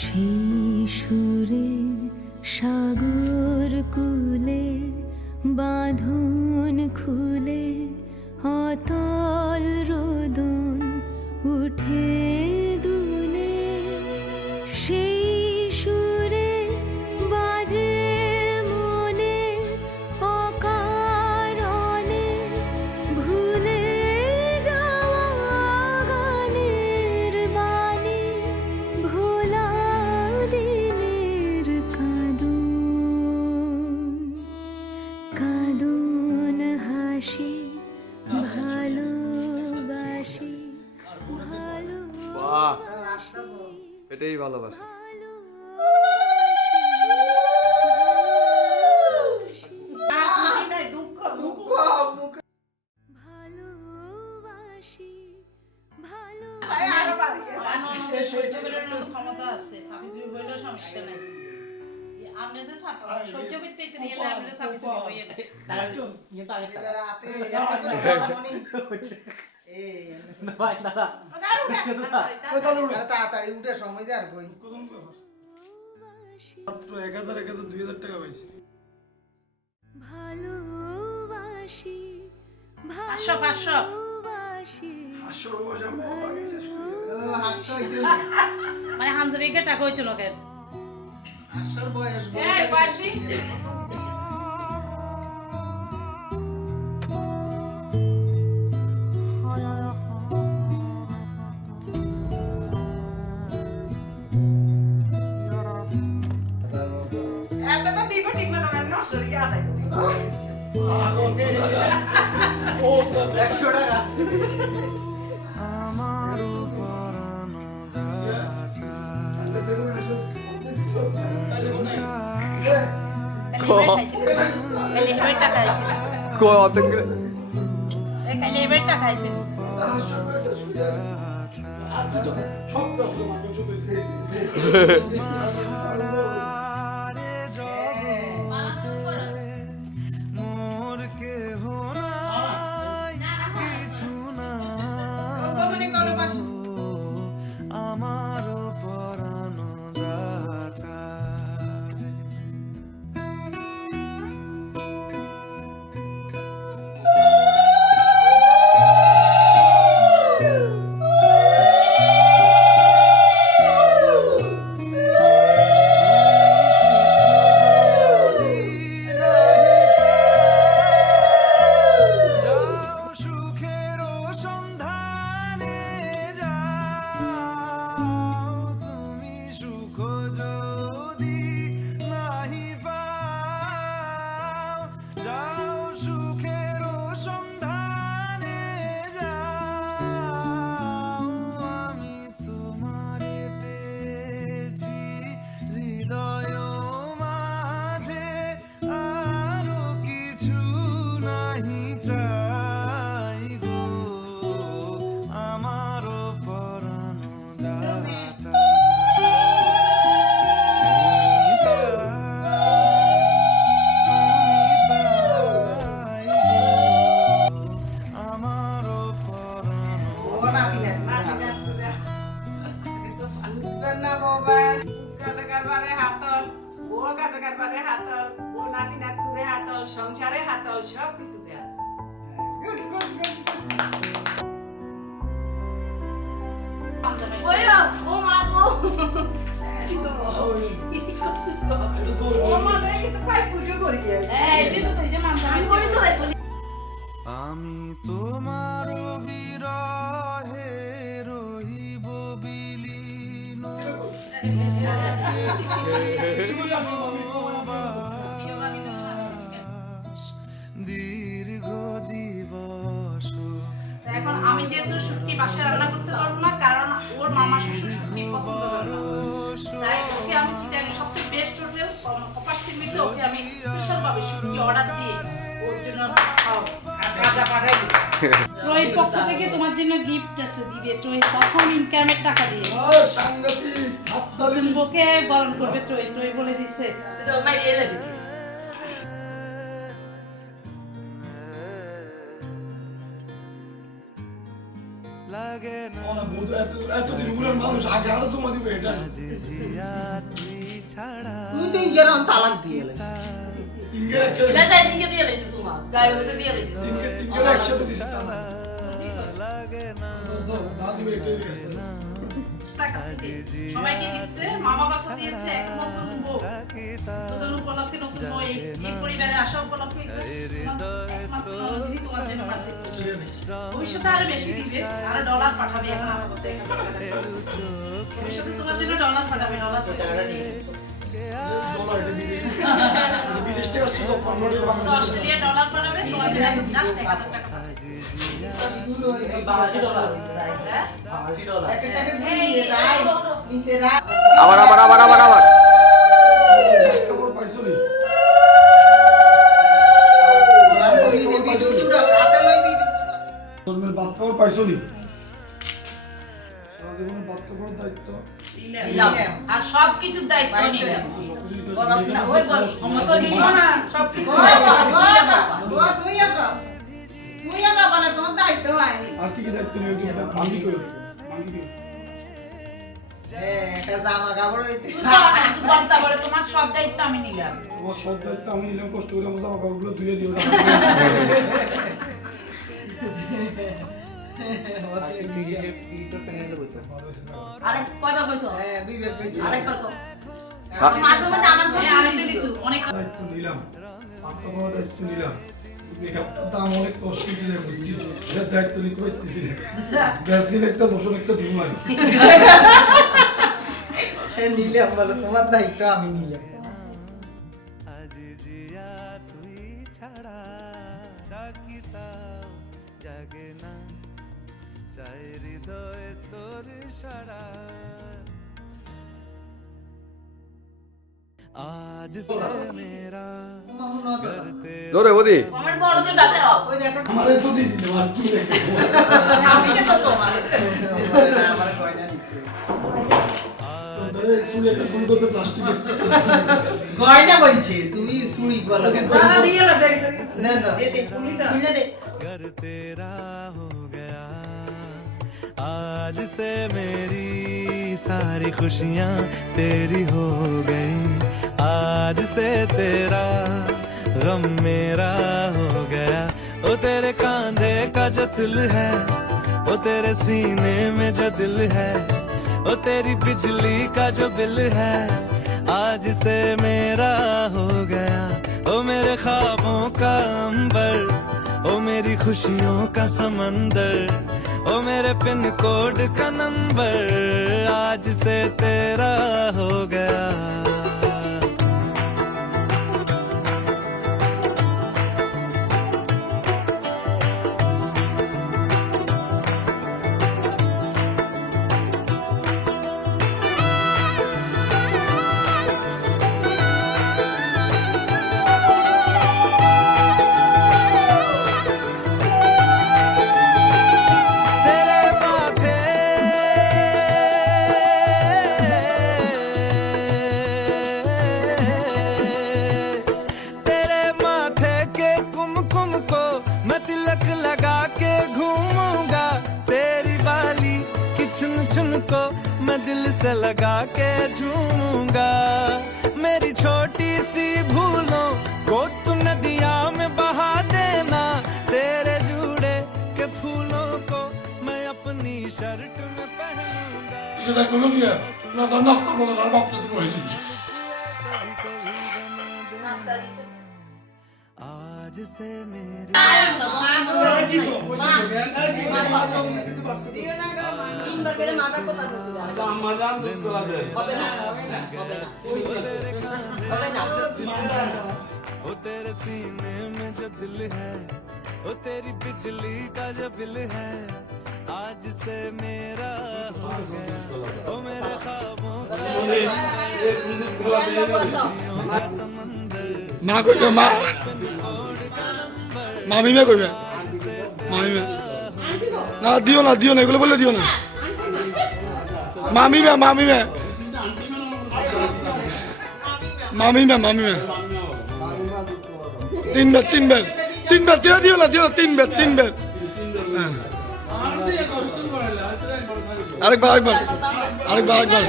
সেই সুরে সাগর কূলে বাঁধন খুলে অতল রোদন উঠে দুলে সেই সুরে বাজে মনে অকারণে ভুলে যাওয়া গানের বাণী ভোলা দিনের কাঁদন হাসি ভালোবাসি এটাই ভালোবাসা। তাড়াতাড়ি উঠে সময় যায় আর কই মাত্র 1000 টাকা পাইছি। ভালোবাসি 500 মানে হামজবিকে টাকা হইতো লোকের আসার বয়স সংসারে হাতল সব কিছু দেয়া গুড গুড গুড ও মা গো ও মা দেখি তো পাই পুজো করি এই তো কই যে মানতা করি তো আমি তোমার বিরহে রহিব বিলীন দীর্ঘ দিবস। এখন আমি যেহেতু শুটকি বাসায় রান্না করতে পারবো না কারণ ওর মামা শ্বশুর শুটকি পছন্দ করে না, তাই ওকে আমি চিটাঙ্গে সবচেয়ে বেস্ট হোটেল কপার সিমিতে ওকে আমি স্পেশাল ভাবে শুটকি অর্ডার দিয়ে ওর জন্য খাওয়া পাঠাই দিই। রোহিত পক্ষ থেকে তোমার জন্য গিফট আছে দিবে, রোহিত প্রথম ইনকামের টাকা দিয়ে নতুন বউকে বরণ করবে। রোহিত বলে দিচ্ছে লাগে না এত দিনগুলোর মানুষ আগে আরো জমা দিবে এটা জিয়া তুই ছাড়া তুই তো গেরাম তালাক দিয়ে এলিস তিনকে একসাথে এটা তাই দিকে দিয়ে লাইছিস তোমা গায়ে হতে দিয়ে লাইছিস তিনকে একসাথে দিছি তালা লাগে না না দিবে এটাই দিবে টাকা দিচ্ছে। সবাইকে দিচ্ছে, মামা বাসা দিয়েছে, একমাত্র বউ। তোদের উপলক্ষে নতুন বউ এই পরিবারে আসা উপলক্ষে একমাত্র নদী তোমার জন্য পাঠিয়েছে। ভবিষ্যতে আরো বেশি দিবে, আরো ডলার পাঠাবে। এখন আমাদের দেখে ভবিষ্যতে তোমার জন্য ডলার পাঠাবে, ডলার পাঠাবে। ডলার এটা বিদেশ থেকে আসছে তো কনভার্ট করে বাংলাদেশে অস্ট্রেলিয়া ডলার পাঠাবে, তোমার জন্য জাস্ট 1000 টাকা পাঠাবে। আবার আবার আবার আবার আবার খবর পাইছো নি ধর্মের বাদ খবর পাইছো নি সারা জীবনের বাদ খবর দায়িত্ব দিলাম আর সব কিছুর দায়িত্ব নিলাম ওই বল তো নিব না সব কিছু আর কি কি দায়িত্ব নিয়ে তুমি ভাঙ্গি করো ভাঙ্গি করো জামা কাপড় হইতে কথা বলে তোমার সব দায়িত্ব আমি নিলাম তোমার সব দায়িত্ব আমি নিলাম কষ্ট করে আমার জামা কাপড়গুলো ধুয়ে দিও আরেক কয়বার কইছো দুইবার কইছি আরেকবার কও হ্যাঁ। মাঝে মাঝে আমার হ্যাঁ, আরেকটা কিছু অনেক দায়িত্ব নিলাম আত্ম বড় দায়িত্ব নিলাম মেকআপটা দাম অনেক কষ্ট দিয়ে করছি এর দায়িত্ব নিতে পারতেছি না গ্যাস দিন একটা লোশন একটা দিন মারি নিলাম বলো তোমার দায়িত্ব আমি নিলাম আজ জিয়া তুই ছাড়া ডাকিতাও জাগে না চাই হৃদয় তোর সারা आज से मेरा करते জোরে বদি আমার বড় যে যাতে দাও ওই রেকর্ড আমারে তো দিয়ে দিলে আর কি রেখে আমি তো তোমার আমার কয়না দিতে চুরি একটা কোন তো প্লাস্টিকের গয়না বলছে তুমি চুরি বলো কেন দাদা দিয়ে না দেরি করছিস না না দে দে খুলে দে घर तेरा हो गया आज से मेरी सारी खुशियां तेरी हो गई आज से तेरा गम मेरा हो गया ओ तेरे कांधे का जो दिल है ओ तेरे सीने में जो दिल है ओ तेरी बिजली का जो बिल है आज से मेरा हो गया ओ मेरे ख्वाबों का अंबर ओ मेरी खुशियों का समंदर ओ मेरे पिन कोड का नंबर आज से तेरा हो गया तेरे माथे तेरे माथे के कुमकुम को मैं तिलक लगा के घूमूंगा तेरी बाली की चुन चुन को मैं दिल से लगा के झूमूंगा मेरी छोटी सी भूलों को तू नदिया में बहा देना तेरे जुड़े के फूलों को मैं अपनी शर्ट में पहनूंगा এটা কোনো নিয়ে না তো নষ্ট করে আর বাপ তো করে দিচ্ছি आज से मेरे তিনবার করে মাথা কথা বলতে হবে না হবে না ओ तेरे सीने में जो दिल है ओ तेरी बिजली का जो बिल है आज से मेरा हो गया ओ मेरे ख्वाबों का समंदर মা কইবে মা মামি মে কইবে মামি মে না দিও না এগুলো বলে দিও না মামি মে মামি মে তিনবার দিও না তিনবার হ্যাঁ আরেকবার আরেকবার আরেকবার আরেকবার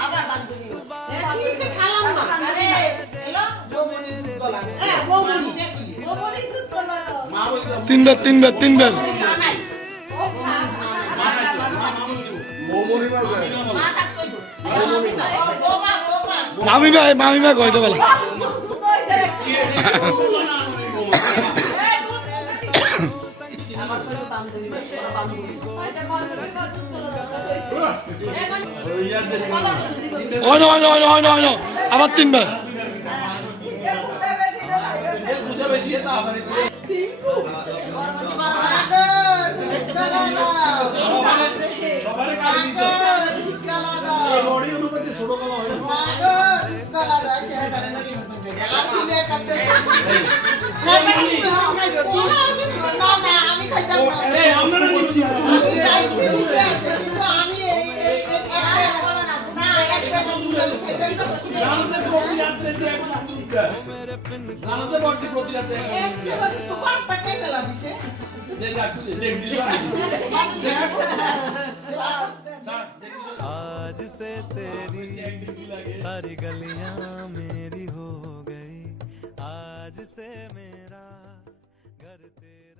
আবার বান্ধবী কি সে খালাম না আরে হ্যালো বৌমনি দুধ গলা বৌমনি নাকি বৌমনি দুধ গলা তিনবার তিনবার তিনবার নাই ও মৌমনি মারবে মা থাক কইবো বৌমা বৌমা মামি ভাই কইতে বলা আমার কইলো বান্ধবী ওরা বান্ধবী হয় না আবার তিনবার আমি খাইতাম आज से तेरी सारी गलियां मेरी हो गई आज से मेरा घर तेरा